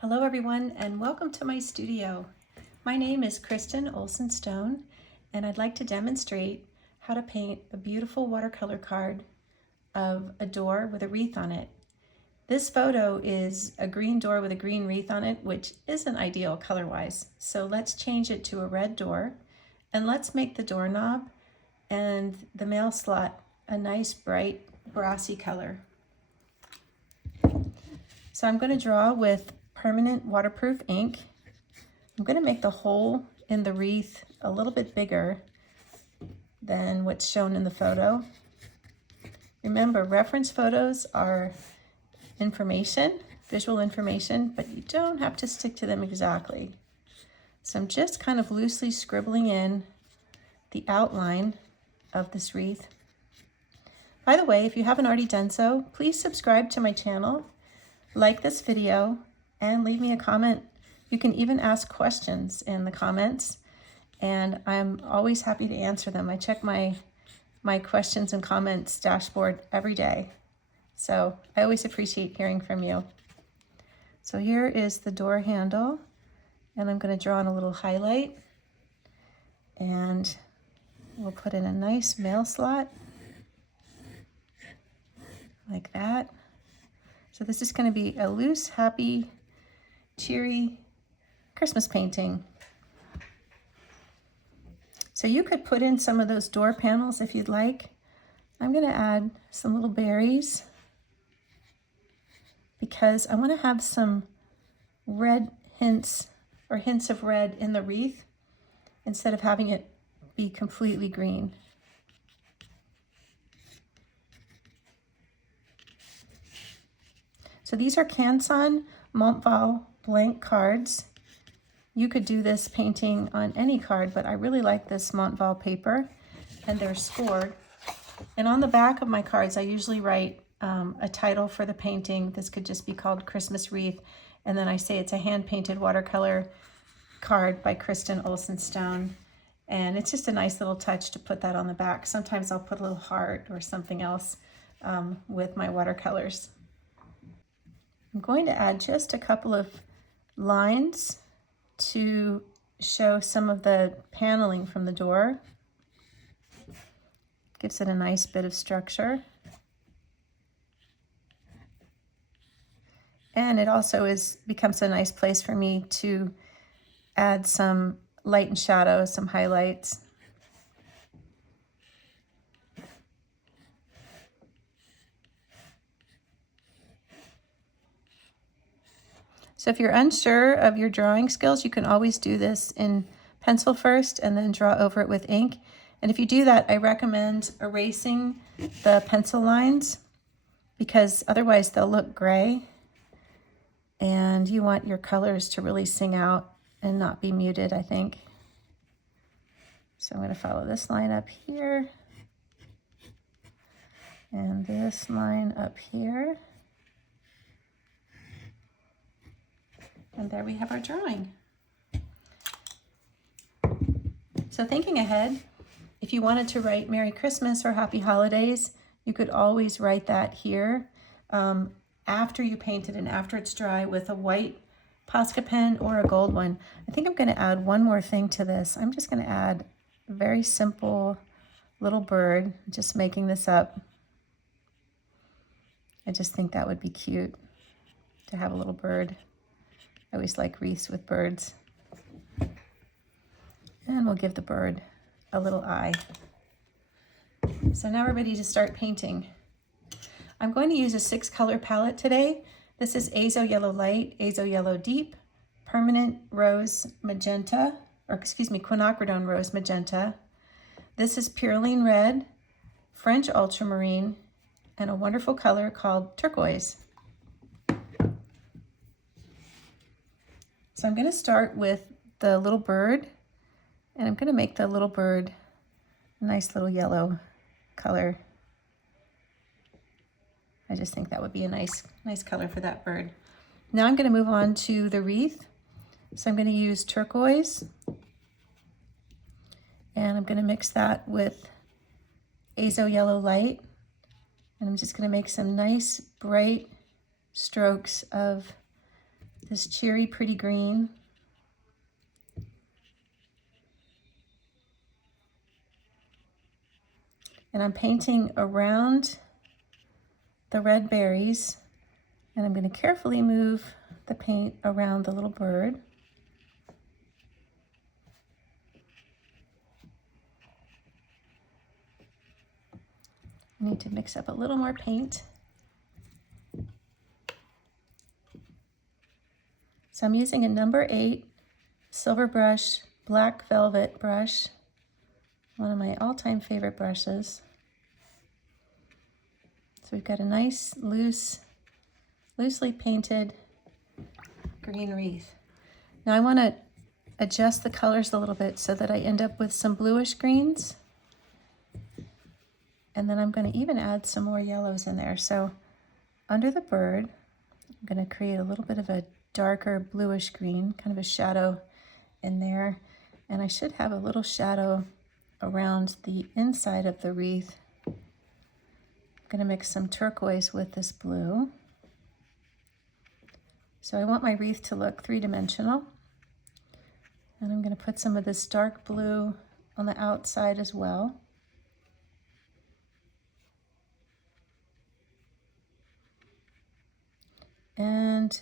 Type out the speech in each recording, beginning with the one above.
Hello everyone and welcome to my studio. My name is Kristen Olsen-Stone and I'd like to demonstrate how to paint a beautiful watercolor card of a door with a wreath on it. This photo is a green door with a green wreath on it, which isn't ideal color-wise. So let's change it to a red door and let's make the doorknob and the mail slot a nice bright brassy color. So I'm going to draw with permanent waterproof ink. I'm going to make the hole in the wreath a little bit bigger than what's shown in the photo. Remember, reference photos are information, visual information, but you don't have to stick to them exactly. So I'm just kind of loosely scribbling in the outline of this wreath. By the way, if you haven't already done so, please subscribe to my channel, like this video, and leave me a comment. You can even ask questions in the comments, and I'm always happy to answer them. I check my questions and comments dashboard every day, so I always appreciate hearing from you. So here is the door handle, and I'm going to draw in a little highlight, and we'll put in a nice mail slot like that. So this is going to be a loose, happy, cheery Christmas painting. So you could put in some of those door panels if you'd like. I'm going to add some little berries because I want to have some red hints or hints of red in the wreath instead of having it be completely green. So these are Canson Montval blank cards. You could do this painting on any card, but I really like this Montval paper, and they're scored. And on the back of my cards, I usually write a title for the painting. This could just be called Christmas Wreath, and then I say it's a hand-painted watercolor card by Kristen Olsen-Stone. And it's just a nice little touch to put that on the back. Sometimes I'll put a little heart or something else with my watercolors. I'm going to add just a couple of lines to show some of the paneling from the door. Gives it a nice bit of structure. And it also becomes a nice place for me to add some light and shadow, some highlights. So if you're unsure of your drawing skills, you can always do this in pencil first and then draw over it with ink. And if you do that, I recommend erasing the pencil lines because otherwise they'll look gray. And you want your colors to really sing out and not be muted, I think. So I'm going to follow this line up here and this line up here. And there we have our drawing. So thinking ahead, if you wanted to write Merry Christmas or Happy Holidays, you could always write that here after you paint it and after it's dry with a white Posca pen or a gold one. I think I'm going to add one more thing to this. I'm just going to add a very simple little bird, just making this up. I just think that would be cute to have a little bird. I always like wreaths with birds. And we'll give the bird a little eye. So now we're ready to start painting. I'm going to use a 6-color palette today. This is Azo Yellow Light, Azo Yellow Deep, Permanent Rose Magenta, or excuse me, Quinacridone Rose Magenta. This is Perylene Red, French Ultramarine, and a wonderful color called Turquoise. So I'm going to start with the little bird, and I'm going to make the little bird a nice little yellow color. I just think that would be a nice color for that bird. Now I'm going to move on to the wreath. So I'm going to use turquoise, and I'm going to mix that with Azo Yellow Light, and I'm just going to make some nice bright strokes of this cheery, pretty green. And I'm painting around the red berries, and I'm going to carefully move the paint around the little bird. I need to mix up a little more paint. So I'm using a number 8 silver brush, black velvet brush, one of my all-time favorite brushes. So we've got a nice, loosely painted green wreath. Now I want to adjust the colors a little bit so that I end up with some bluish greens. And then I'm going to even add some more yellows in there. So under the bird, I'm going to create a little bit of a darker bluish green, kind of a shadow in there. And I should have a little shadow around the inside of the wreath. I'm going to mix some turquoise with this blue. So I want my wreath to look three-dimensional. And I'm going to put some of this dark blue on the outside as well. And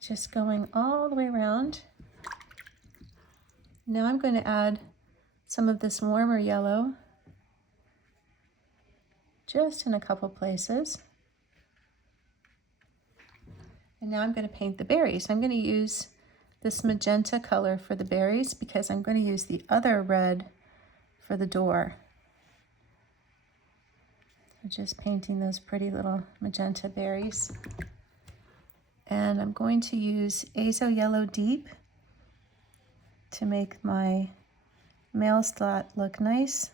just going all the way around. Now I'm going to add some of this warmer yellow just in a couple places. And now I'm going to paint the berries. I'm going to use this magenta color for the berries because I'm going to use the other red for the door. So just painting those pretty little magenta berries. And I'm going to use Azo Yellow Deep to make my male slot look nice,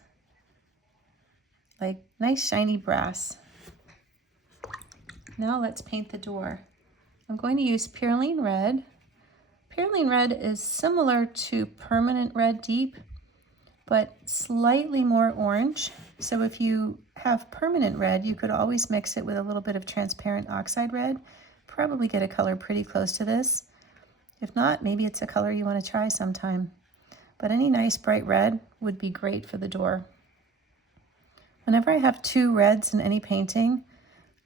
like nice shiny brass. Now let's paint the door. I'm going to use Perylene Red. Perylene Red is similar to Permanent Red Deep, but slightly more orange. So if you have Permanent Red, you could always mix it with a little bit of transparent oxide red. Probably get a color pretty close to this. If not, maybe it's a color you want to try sometime. But any nice bright red would be great for the door. Whenever I have two reds in any painting,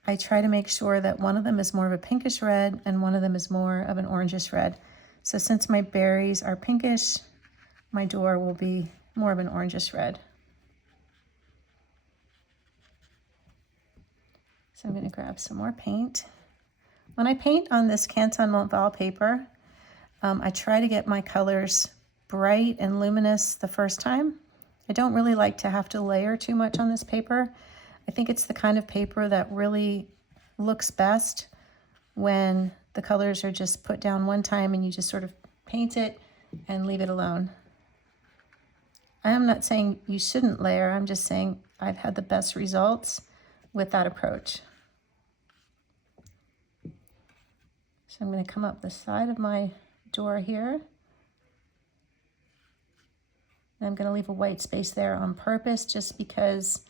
I try to make sure that one of them is more of a pinkish red and one of them is more of an orangish red. So since my berries are pinkish, my door will be more of an orangish red. So I'm going to grab some more paint. When I paint on this Canton Montval paper, I try to get my colors bright and luminous the first time. I don't really like to have to layer too much on this paper. I think it's the kind of paper that really looks best when the colors are just put down one time and you just sort of paint it and leave it alone. I am not saying you shouldn't layer, I'm just saying I've had the best results with that approach. So I'm going to come up the side of my door here. And I'm going to leave a white space there on purpose just because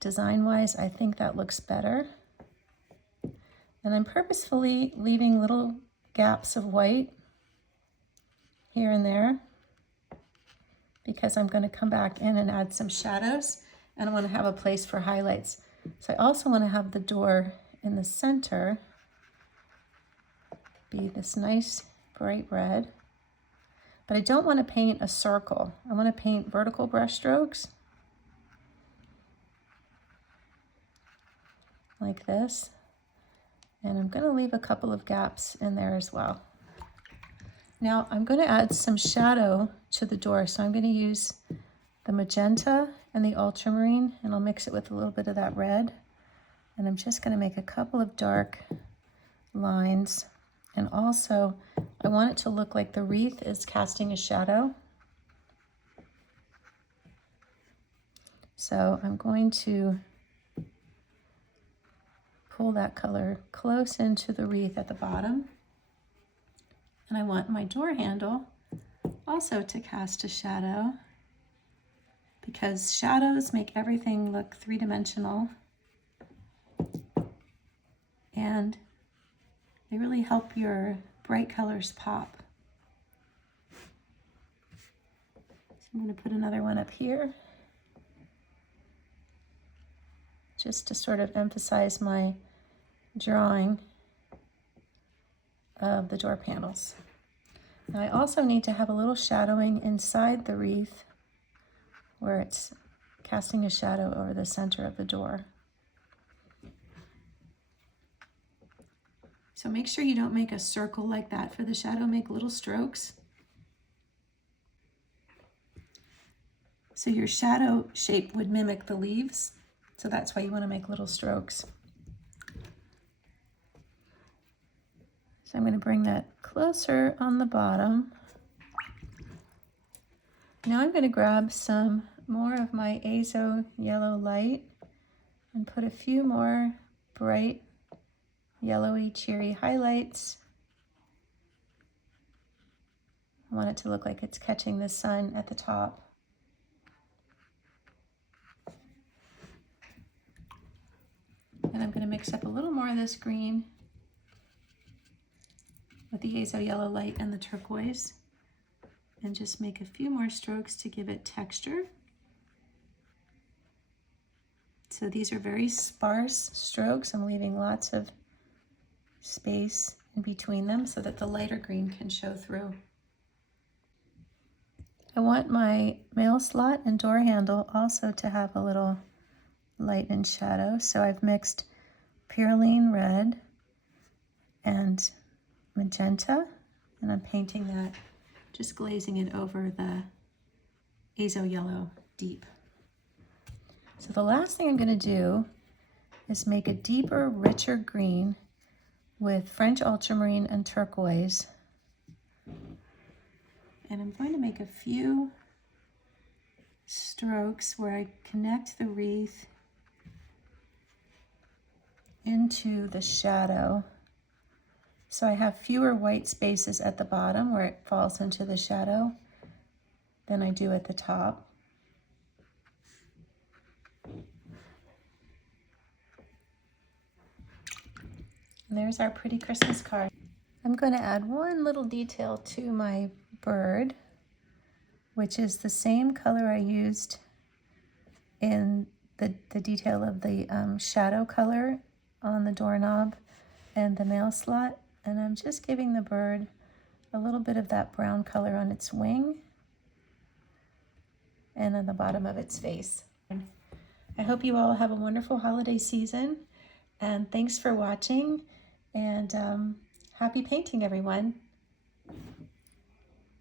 design-wise I think that looks better. And I'm purposefully leaving little gaps of white here and there because I'm going to come back in and add some shadows and I want to have a place for highlights. So I also want to have the door in the center be this nice bright red, but I don't want to paint a circle. I want to paint vertical brush strokes like this, and I'm going to leave a couple of gaps in there as well. Now I'm going to add some shadow to the door, so I'm going to use the magenta and the ultramarine, and I'll mix it with a little bit of that red, and I'm just going to make a couple of dark lines. And also, I want it to look like the wreath is casting a shadow. So I'm going to pull that color close into the wreath at the bottom. And I want my door handle also to cast a shadow because shadows make everything look three-dimensional. And They really help your bright colors pop. So I'm going to put another one up here, just to sort of emphasize my drawing of the door panels. Now I also need to have a little shadowing inside the wreath where it's casting a shadow over the center of the door. So make sure you don't make a circle like that for the shadow, make little strokes. So your shadow shape would mimic the leaves, so that's why you want to make little strokes. So I'm going to bring that closer on the bottom. Now I'm going to grab some more of my azo yellow light and put a few more bright yellowy cheery highlights. I want it to look like it's catching the sun at the top. And I'm going to mix up a little more of this green with the azo yellow light and the turquoise, and just make a few more strokes to give it texture. So these are very sparse strokes. I'm leaving lots of space in between them so that the lighter green can show through. I want my mail slot and door handle also to have a little light and shadow, so I've mixed Perylene red and magenta, and I'm painting that, just glazing it over the azo yellow deep. So the last thing I'm going to do is make a deeper, richer green with French ultramarine and turquoise. And I'm going to make a few strokes where I connect the wreath into the shadow. So I have fewer white spaces at the bottom where it falls into the shadow than I do at the top. And there's our pretty Christmas card. I'm going to add one little detail to my bird, which is the same color I used in the detail of the shadow color on the doorknob and the mail slot. And I'm just giving the bird a little bit of that brown color on its wing and on the bottom of its face. I hope you all have a wonderful holiday season, and thanks for watching, and happy painting, everyone.